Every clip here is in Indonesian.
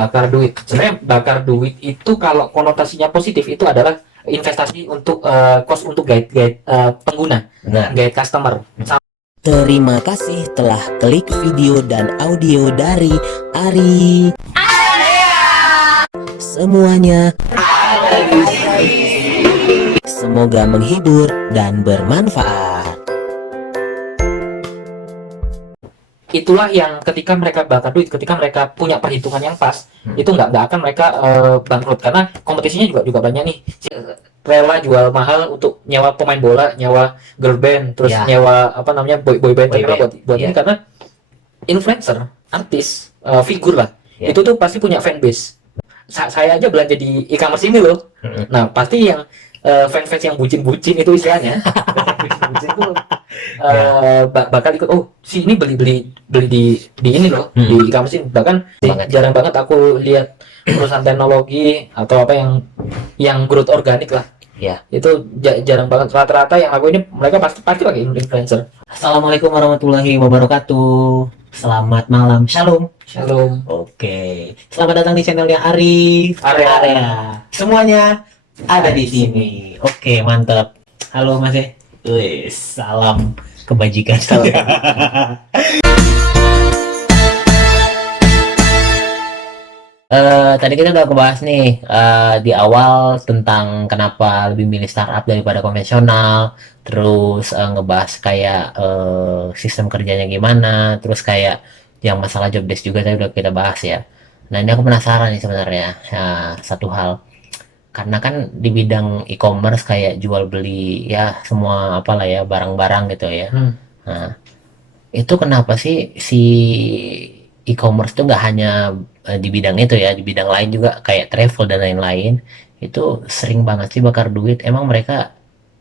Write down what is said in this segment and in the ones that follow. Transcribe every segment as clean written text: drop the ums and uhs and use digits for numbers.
bakar duit. Sebenarnya bakar duit itu kalau konotasinya positif itu adalah investasi untuk cost untuk guide pengguna, Benar. guide customer. Terima kasih telah klik video dan audio dari Ari. Semuanya ada di sini. Semoga menghibur dan bermanfaat. Itulah yang ketika mereka bakar duit, ketika mereka punya perhitungan yang pas, itu nggak akan mereka bangkrut, karena kompetisinya juga banyak nih. Rela jual mahal untuk nyewa pemain bola, nyewa girl band, terus Ya. nyewa apa namanya boy band Boy terkenal band. buat Ya. ini, karena influencer, artis, figur lah, Ya. itu tuh pasti punya fanbase. Saya aja belanja di e-commerce ini loh. Nah, pasti yang fans yang bucin-bucin itu istilahnya. Bucin itu bakal ikut. Oh, si ini beli di ini loh, di e-commerce ini. Bahkan jarang banget aku lihat perusahaan teknologi atau apa yang growth organik lah. Ya. Itu jarang banget. Rata-rata yang aku ini mereka pasti pakai influencer. Assalamualaikum warahmatullahi wabarakatuh. Selamat malam, shalom. Shalom. Oke, selamat datang di channelnya Ari. Area. Semuanya ada di sini. Oke, mantap. Halo Mas. Wih, salam kebajikan. Tadi kita udah ngebahas nih di awal tentang kenapa lebih milih startup daripada konvensional, terus ngebahas kayak sistem kerjanya gimana, terus kayak yang masalah job desk juga tadi udah kita bahas ya. Nah ini aku penasaran nih sebenarnya satu hal, karena kan di bidang e-commerce kayak jual beli ya semua apalah ya barang-barang gitu ya. Nah itu kenapa sih si e-commerce tuh nggak hanya di bidang itu ya, di bidang lain juga kayak travel dan lain-lain itu sering banget sih bakar duit. Emang mereka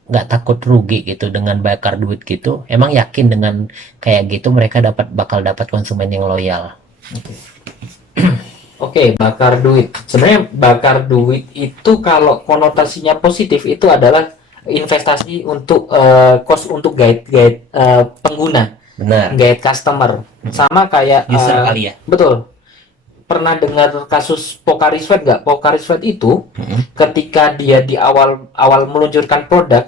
nggak takut rugi gitu dengan bakar duit gitu? Emang yakin dengan kayak gitu mereka bakal dapat konsumen yang loyal? Oke, bakar duit. Sebenarnya bakar duit itu kalau konotasinya positif itu adalah investasi untuk cost untuk guide pengguna, Benar. guide customer. Sama kayak User kali ya. betul. Pernah dengar kasus Pocari Sweat nggak? Pocari Sweat itu ketika dia di awal meluncurkan produk,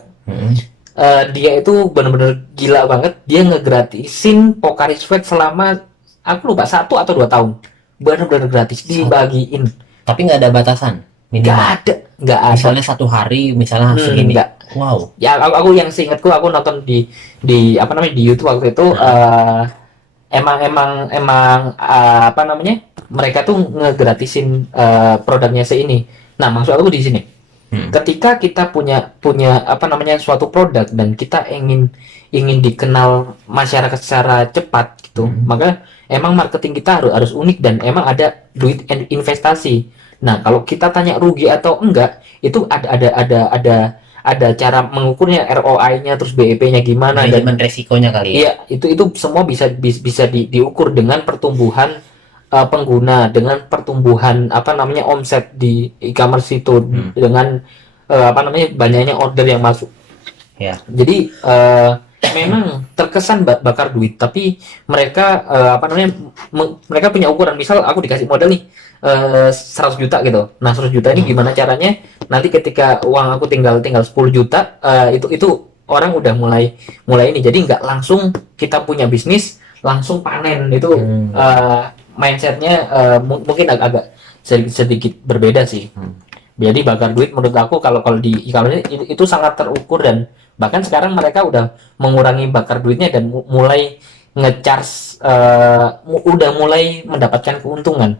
dia itu benar-benar gila banget. Dia ngegratisin Pocari Sweat selama aku lupa 1 atau 2 tahun. Benar-benar gratis dibagiin. Tapi nggak ada batasan minimal. Nggak ada. Misalnya 1 hari misalnya segini. Nggak. Wow. Ya aku yang seingatku aku nonton di apa namanya di YouTube waktu itu emang apa namanya mereka tuh ngegratisin produknya seini. Nah, maksud aku di sini. Ketika kita punya apa namanya suatu produk dan kita ingin dikenal masyarakat secara cepat gitu, maka emang marketing kita harus unik dan emang ada duit investasi. Nah, kalau kita tanya rugi atau enggak, itu ada cara mengukurnya, ROI-nya, terus BEP-nya gimana, Manajemen resikonya kali ya. Iya, itu semua bisa diukur dengan pertumbuhan pengguna, dengan pertumbuhan apa namanya omset di e-commerce itu, dengan apa namanya banyaknya order yang masuk. Ya. Jadi memang terkesan bakar duit, tapi mereka apa namanya mereka punya ukuran. Misal aku dikasih modal nih 100 juta gitu. Nah, 100 juta ini gimana caranya? Nanti ketika uang aku tinggal 10 juta, itu orang udah mulai ini. Jadi nggak langsung kita punya bisnis langsung panen itu. Mindsetnya mungkin agak sedikit berbeda sih. Jadi bakar duit menurut aku kalau di e-commerce itu sangat terukur, dan bahkan sekarang mereka udah mengurangi bakar duitnya dan mulai ngecharge udah mulai mendapatkan keuntungan.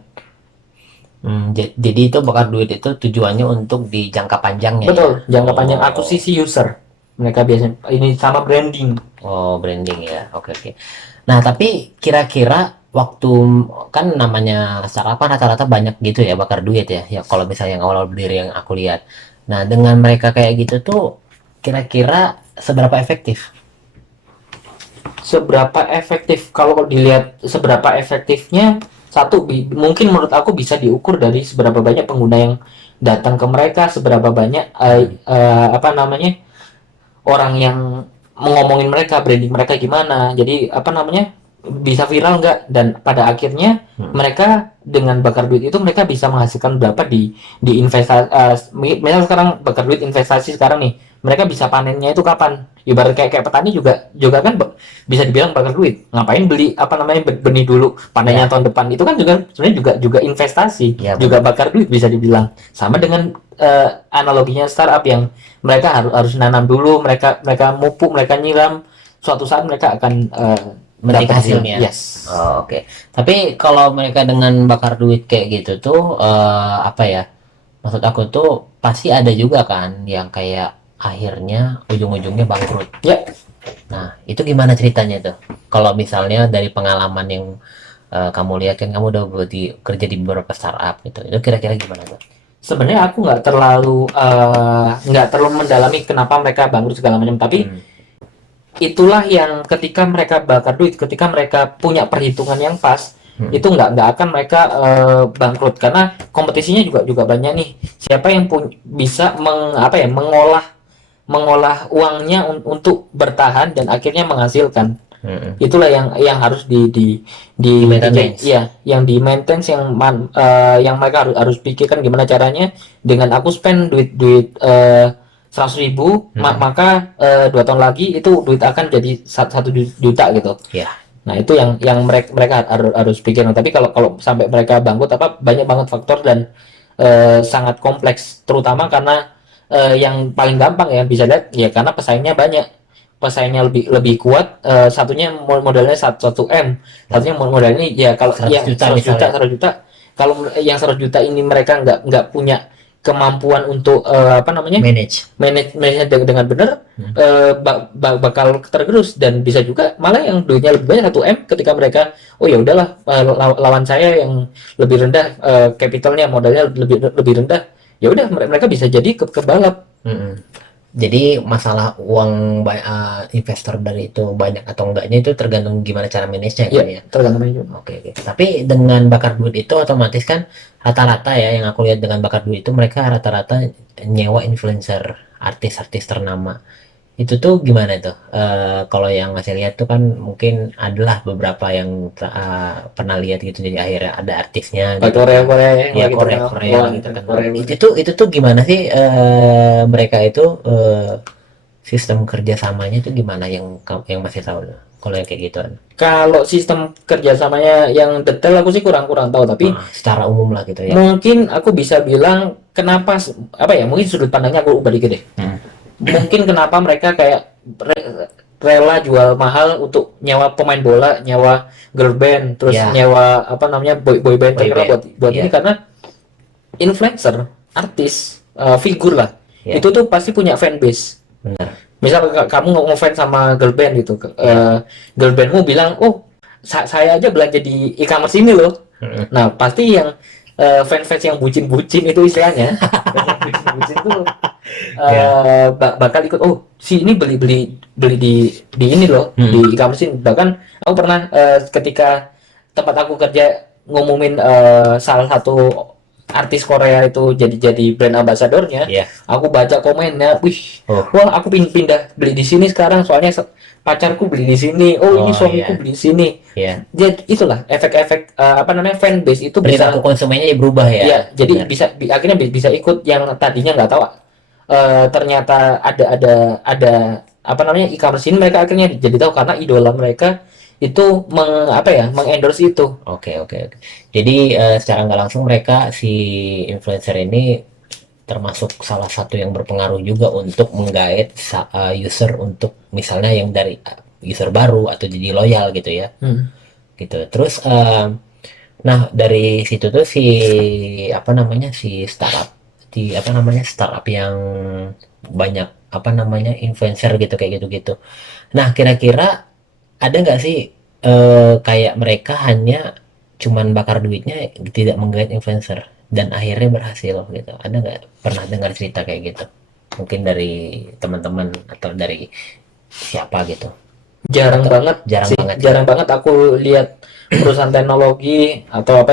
Jadi itu bakar duit itu tujuannya untuk di jangka panjangnya. Betul, ya? jangka panjang akuisisi user. Mereka biasanya ini sama branding. Oh, branding ya. Oke. Nah, tapi kira-kira waktu kan namanya startup kan rata-rata banyak gitu ya bakar duit ya. Ya kalau misalnya yang awal berdiri yang aku lihat. Nah, dengan mereka kayak gitu tuh kira-kira seberapa efektif? Seberapa efektif? Kalau dilihat seberapa efektifnya, satu mungkin menurut aku bisa diukur dari seberapa banyak pengguna yang datang ke mereka, seberapa banyak apa namanya orang yang ngomongin mereka, branding mereka gimana. Jadi apa namanya bisa viral nggak, dan pada akhirnya mereka dengan bakar duit itu mereka bisa menghasilkan berapa di investasi. Misal sekarang bakar duit investasi sekarang nih, mereka bisa panennya itu kapan, ibarat kayak petani juga juga kan bisa dibilang bakar duit. Ngapain beli apa namanya benih dulu, panennya tahun depan, itu kan juga sebenarnya juga investasi, Ya, juga bakar duit bisa dibilang. Sama dengan analoginya startup yang mereka harus nanam dulu, mereka mupuk, mereka nyiram, suatu saat mereka akan memetik dapat hasilnya. yes. Oh, oke. Tapi kalau mereka dengan bakar duit kayak gitu tuh apa ya? Maksud aku tuh pasti ada juga kan yang kayak akhirnya ujung-ujungnya bangkrut. Ya, Nah, itu gimana ceritanya tuh? Kalau misalnya dari pengalaman yang kamu lihat kan kamu udah kerja di beberapa startup gitu. Itu kira-kira gimana tuh? sebenarnya aku nggak terlalu mendalami kenapa mereka bangkrut segala macam, tapi itulah yang ketika mereka bakar duit, ketika mereka punya perhitungan yang pas, itu nggak akan mereka bangkrut, karena kompetisinya juga banyak nih. Siapa yang bisa mengolah uangnya untuk bertahan dan akhirnya menghasilkan. Itulah yang harus di Maintenance. ya, yang di maintenance, yang mereka harus pikirkan gimana caranya. Dengan aku spend duit 100.000, maka 2 tahun lagi itu duit akan jadi 1 juta gitu. Ya. Nah, itu yang mereka harus pikirin. Tapi kalau sampai mereka bangkrut, banyak banget faktor dan sangat kompleks, terutama karena yang paling gampang ya bisa lihat ya, karena pesaingnya lebih kuat. Satunya modalnya 1 M, satunya modalnya ini ya, kalau 100 yang juta 100 juta misalnya. 100 juta, kalau yang 100 juta ini mereka nggak punya kemampuan untuk Manage. manage dengan benar, bakal tergerus, dan bisa juga malah yang duitnya lebih banyak 1 M, ketika mereka oh ya udahlah, lawan saya yang lebih rendah, capitalnya, modalnya lebih rendah, ya udah mereka bisa jadi kebalap. Jadi masalah uang investor dari itu banyak atau enggaknya itu tergantung gimana cara manage-nya kan ya. Tergantung manajemen. Oke. Tapi dengan bakar duit itu otomatis kan rata-rata ya yang aku lihat dengan bakar duit itu mereka rata-rata nyewa influencer, artis-artis ternama. Itu tuh gimana tuh? Kalau yang masih lihat tuh kan mungkin adalah beberapa yang pernah lihat gitu, jadi akhirnya ada artisnya gitu. Korea yang Ya lagi Korea terkenal. Korea Wah, lagi terkenal. Korea. Itu tuh gimana sih mereka itu sistem kerjasamanya itu gimana yang masih tahu tuh? Kalau yang kayak gituan. Kalau sistem kerjasamanya yang detail aku sih kurang tahu, tapi Secara umum lah gitu ya. mungkin aku bisa bilang kenapa, mungkin sudut pandangnya aku ubah dikit deh. Mungkin kenapa mereka kayak rela jual mahal untuk nyewa pemain bola, nyewa girl band, terus Ya. nyewa boy band Boy terkenal band. buat Ya. ini, karena influencer, artis, figur lah, Ya. itu tuh pasti punya fanbase. Benar. Misal kamu ngefans sama girl band gitu, girl bandmu bilang, oh saya aja belanja di e-commerce ini loh. Nah, pasti yang fans-fans yang bucin-bucin itu istilahnya, fans yang bucin-bucin tuh bakal ikut. Oh, si ini beli di ini loh, di e-commerce ini. Bahkan aku pernah ketika tempat aku kerja ngumumin salah satu artis Korea itu jadi brand ambasadornya, Iya. aku baca komennya, wah aku pindah beli di sini sekarang, soalnya pacarku beli di sini, ini Oh, suamiku iya. beli di sini. Ya. Jadi itulah efek-efek fanbase itu bisa, Perilaku konsumennya berubah ya. ya, jadi Benar. akhirnya bisa ikut yang tadinya nggak tahu. Ternyata ada e-commerce ini, mereka akhirnya jadi tahu karena idola mereka itu mengendorse itu. Oke. Jadi secara nggak langsung mereka si influencer ini termasuk salah satu yang berpengaruh juga untuk menggait user untuk misalnya yang dari user baru atau jadi loyal gitu ya. Gitu. Terus nah dari situ tuh si startup yang banyak influencer gitu kayak gitu. Nah, kira-kira ada nggak sih kayak mereka hanya cuman bakar duitnya tidak menggait influencer dan akhirnya berhasil gitu? Ada nggak pernah dengar cerita kayak gitu? Mungkin dari teman-teman atau dari siapa gitu? Jarang banget Jarang sih, banget. jarang banget aku lihat perusahaan teknologi atau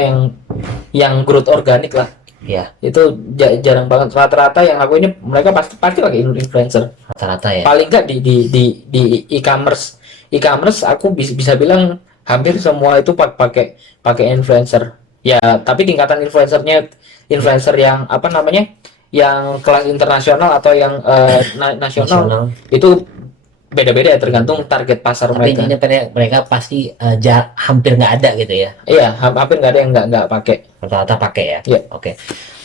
yang growth organik lah. Ya, Itu jarang banget. Rata-rata yang aku ini mereka pasti pakai influencer. rata-rata ya. Paling nggak di e-commerce aku bisa bilang hampir semua itu pakai pakai influencer. Ya, tapi tingkatan influencer yang apa namanya? Yang kelas internasional atau yang nasional nasional. itu beda-beda ya, tergantung target pasar Tapi mereka. intinya mereka pasti hampir nggak ada gitu ya. Iya, hampir nggak ada yang nggak pakai. Rata-rata pakai ya. Iya. Oke.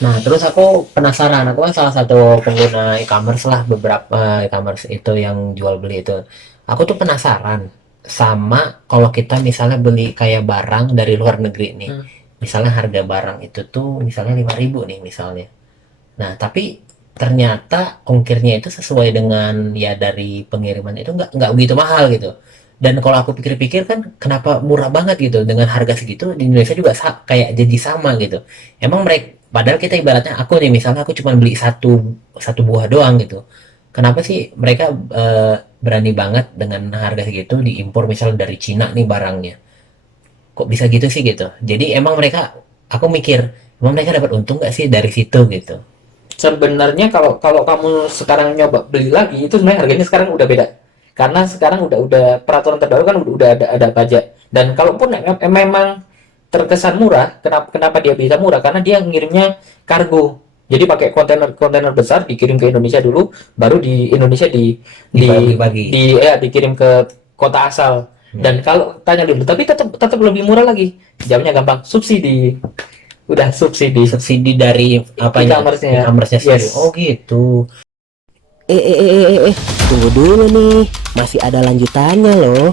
Nah, terus aku penasaran. Aku kan salah satu pengguna e-commerce lah, beberapa e-commerce itu yang jual beli itu. Aku tuh penasaran sama kalau kita misalnya beli kayak barang dari luar negeri nih. Hmm. Misalnya harga barang itu tuh misalnya 5.000 nih misalnya. Nah, tapi ternyata ongkirnya itu sesuai dengan ya dari pengiriman itu nggak begitu mahal gitu. Dan kalau aku pikir-pikir kan kenapa murah banget gitu dengan harga segitu di Indonesia juga kayak jadi sama gitu. Emang mereka padahal kita ibaratnya aku nih misalnya aku cuma beli satu satu buah doang gitu. Kenapa sih mereka berani banget dengan harga segitu diimpor misalnya dari Cina nih barangnya? Kok bisa gitu sih gitu. Jadi emang mereka aku mikir emang mereka dapat untung nggak sih dari situ gitu. Sebenarnya kalau kalau kamu sekarang nyoba beli lagi itu sebenarnya harganya sekarang udah beda. Karena sekarang udah peraturan terbaru kan udah ada pajak. Dan kalaupun memang terkesan murah, kenapa dia bisa murah? Karena dia ngirimnya kargo. Jadi pakai kontainer besar dikirim ke Indonesia dulu, baru di Indonesia Dibagi-bagi. dikirim ke kota asal. Dan kalau tanya dulu, tapi tetap lebih murah lagi. Jawabnya gampang, subsidi. Udah subsidi. Subsidi dari apanya? E-commerce-nya. E-commerce-nya sendiri. Yes. Oh gitu. Tunggu dulu nih, masih ada lanjutannya loh.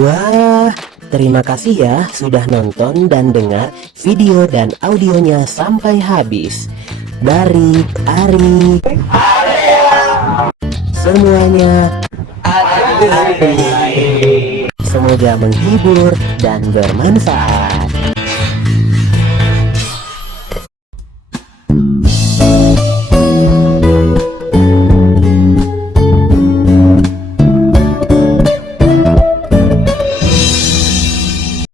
Wah, terima kasih ya sudah nonton dan dengar video dan audionya sampai habis. Dari Ari, semuanya semoga menghibur dan bermanfaat.